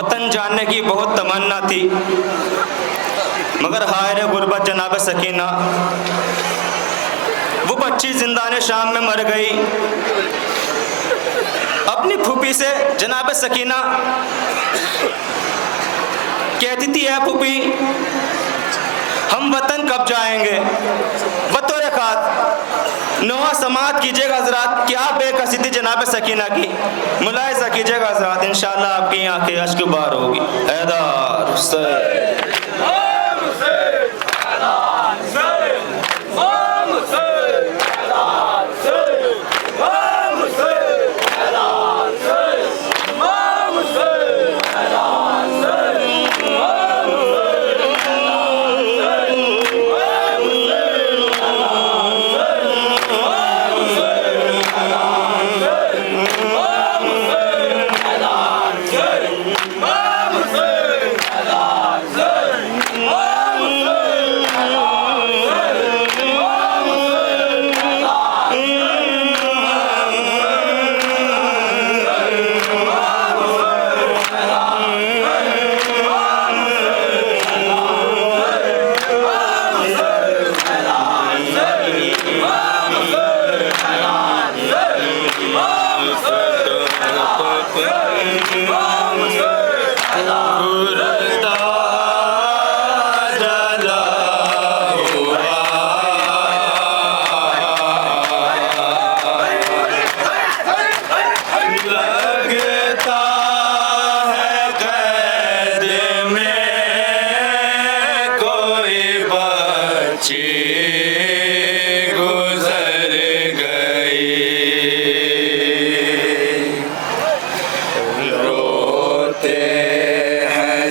वतन जाने की बहुत तमन्ना थी, मगर हाय रे गुर्बत जनाब सकीना, वो बच्ची जिंदाने शाम में मर गई। अपनी फूफी से जनाब सकीना कहती थी, है फूफी हम वतन कब जाएंगे। बतौर खास नवा समात कीजिएगा हजरात, क्या बेकसी थी जनाब सकीना की, मुलाहिजा कीजिएगा हजरात, इंशाअल्लाह आपकी आंखें अश्क बार होगी। हैदर हुसैन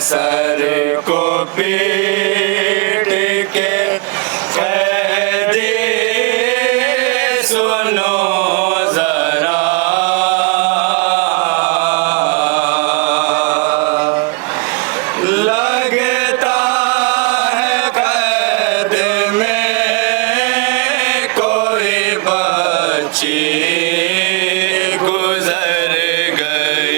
सर को पीट के कैदी सुनो जरा, लगता है कैद में कोई बच्ची गुजर गई।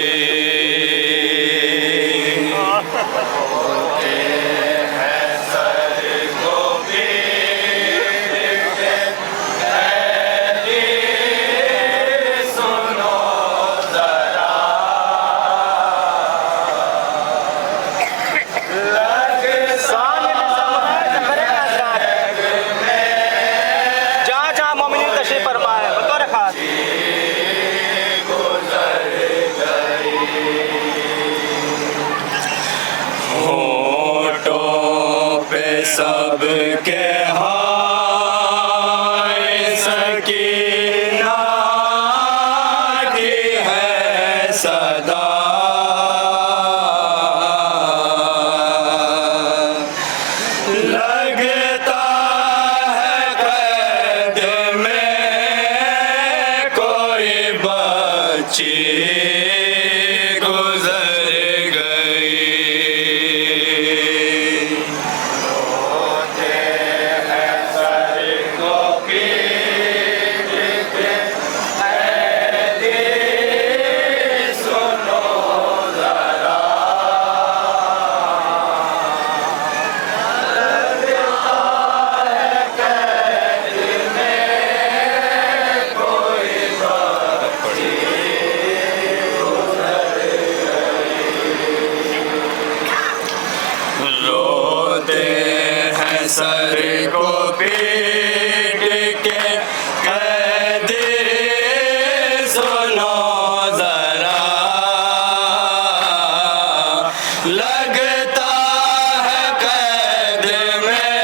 सबके हाय सकीना की है सदा, लगता है कैद में कोई बच्ची गुजर गई। सर को पीट के कैदी सुनो जरा, लगता है कैद में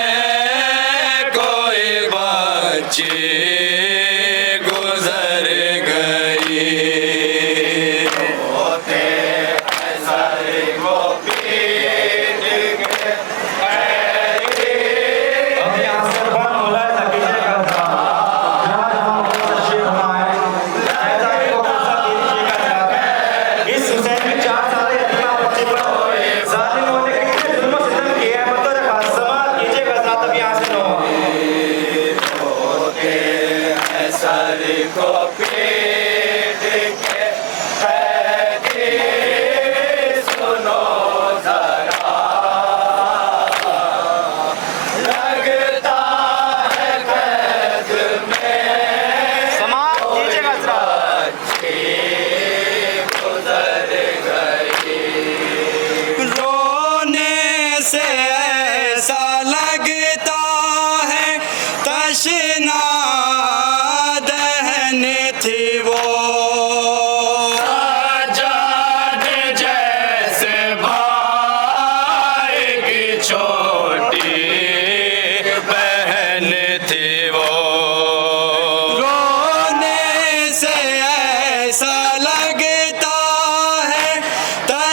कोई बच्ची गुजर गई। होते सर को पीट के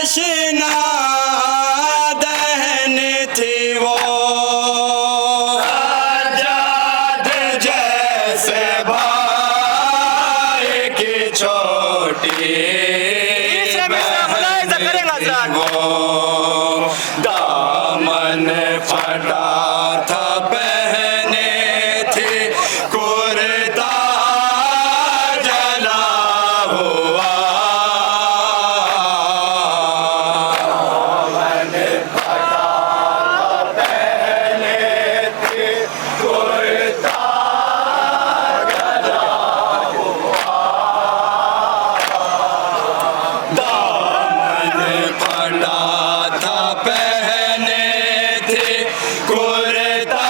तशना दहन थी वो आजाद जैसे भाई की छोटी दामन फटा था पहने थे कुर्ता जला हुआ दामन फटा पहने थे कुर्ता जला हुआ दामन फटा था पहने थे कुर्ता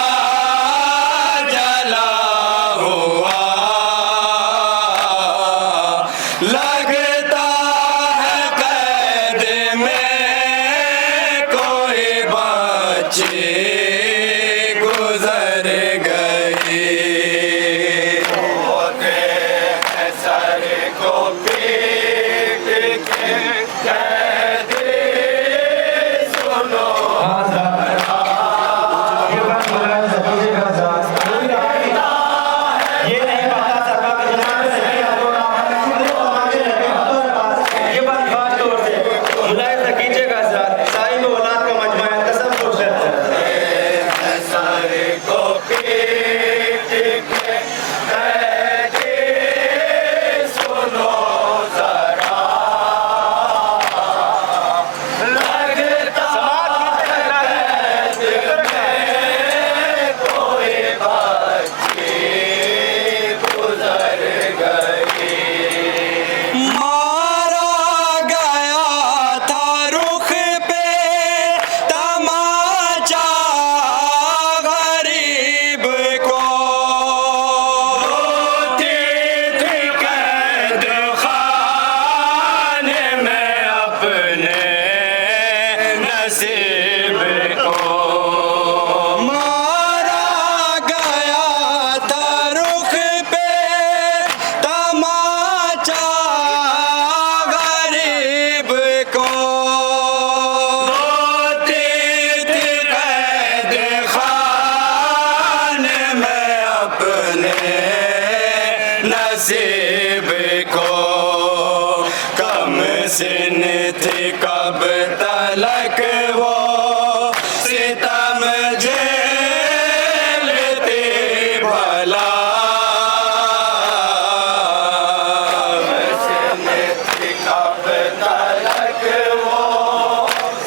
जला हुआ लगता है कैद में कोई बच्ची गुजर गई होते हैं सर को पीट के कैदी सुनो ये नहीं बता सका कि जनाब ये बात खास तौर से मुलाहिजा कीजिएगा हज़रात, साहिब औलाद का मजमा है, तसव्वुर से सर को पीट के कैदी सुनो जरा लगता कोई बच्ची गुजर गई मारा गया था रुख पे तमाचा गरीब को थी कैद खाने में अपने नसीब को मारा गया था रुख पे तमाचा गरीब को रोती थी कैद खाने में अपने नसीब को कम सिन थी कब तलक वो सितम झेलती भला सिन थी कब तलक वो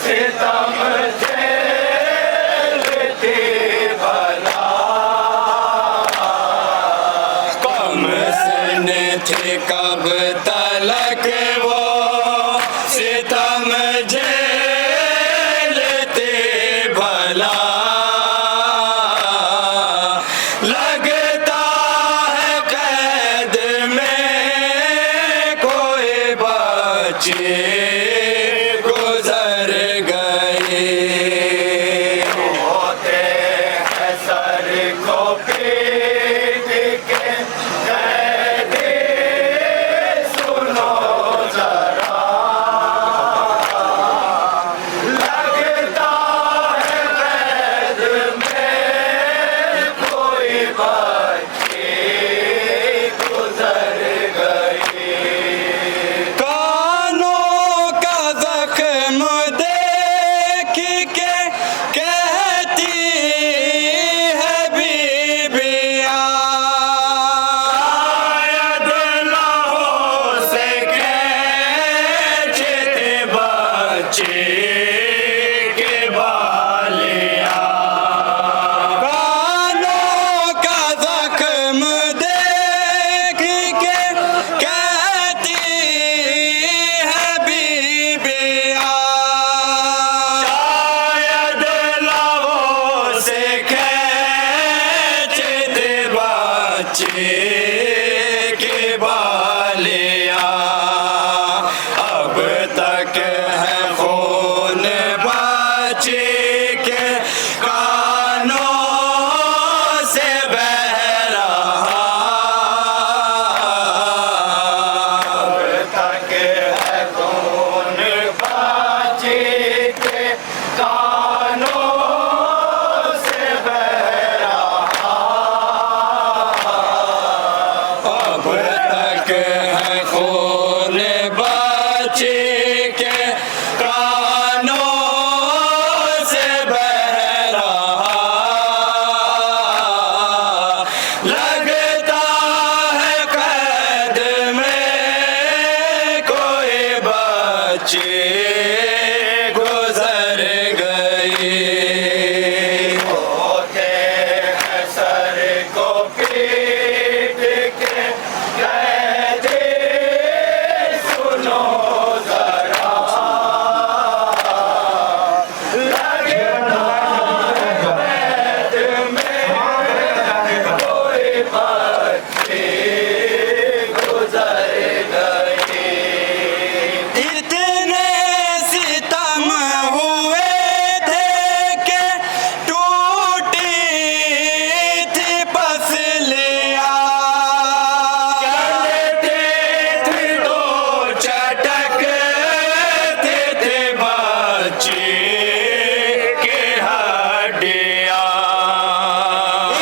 सितम झेलती भला कम सिन थी कब तलक वो सितम झेलते भला लगता है कैद में कोई बच्ची गुजर गई होते हैं सर को पीट के कैदी सुनो जरा लगता है कैद में कोई बच्ची गुजर गई कानों का जख्म देख के कहती है बीबियाँ शायद लहू से खींचते बच्चे के बालियाँ कानों का जख्म देख के कहती है बीबियाँ शायद लहू से खींचते बच्चे के बालियाँ अब तक है गुजर गई। होते हैं सर को पीट के कैदी, सुनो जरा लगता है कैद में कोई बच्ची गुजर गई। इतने सितम हुए थे कि टूटी थी पसलियाँ। चलते थे तो चटकते थे बच्चे के हड्डियाँ।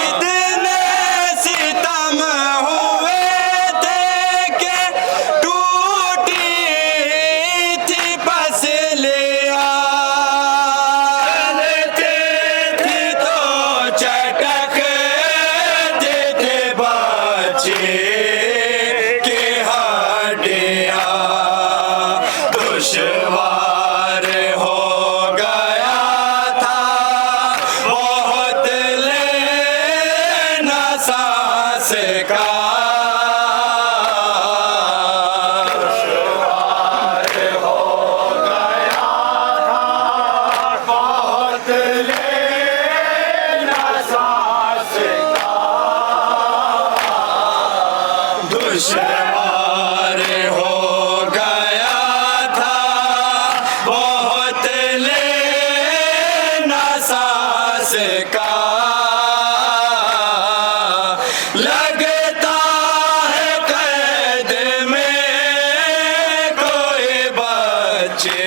इतने सितम हुए थे कि टूटी थी पसलियाँ। चलते थे तो चटकते थे बच्चे के हड्डियाँ। दुश्वार हो गया था बहुत लेना सांस का। दुश्वार हो गया था बहुत लेना सांस का। दुश्वार हो गया था बहुत लेना सांस का। लगता है कैद में कोई बच्चे